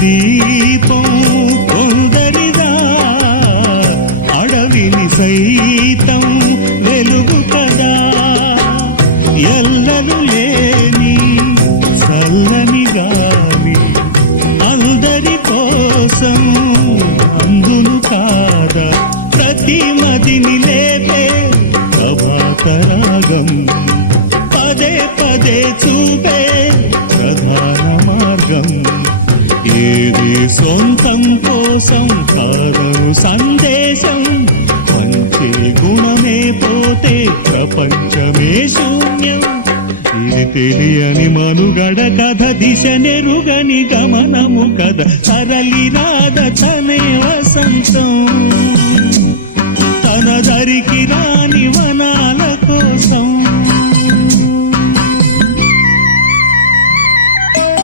దీపం కొందరిదా, అడవిని సైతం వెలుగు కదా. ఎల్లలు లేని చల్లని గాలి అందరి కోసం అందును కాదా. ప్రతి మదిని లేపే ప్రభాతరాగం పదే పదే చూపే ప్రధాన మార్గం. ఏది సొంతం కోసం కాదను సందేశం, పంచే గుణమే పోతే ప్రపంచమే శూన్యం. ఇది తెలియని మనుగడ కథ, దిశ నెరుగని గమనము కథ, సరళి రాధ తనే వసంతం. తన దరికి రా